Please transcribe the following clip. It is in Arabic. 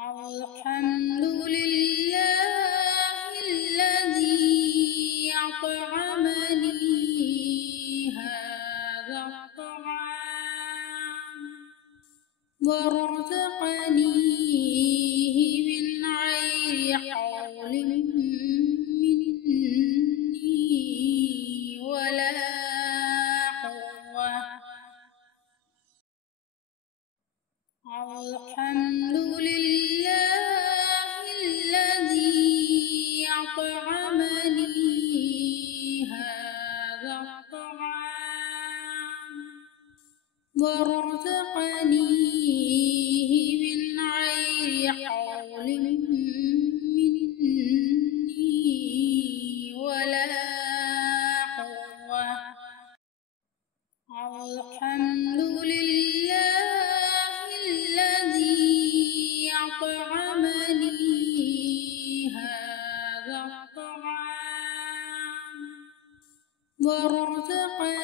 الحمد لله الذي اطعمني هذا الطعام ورزقنيه من غير حول مني ولا قوة. الحمد لله الذي اطعمني هذا الطعام ورزقنيه من غير حول مني ولا قوة. الحمد لله الذي اطعمني هذا الطعام ورزقنيه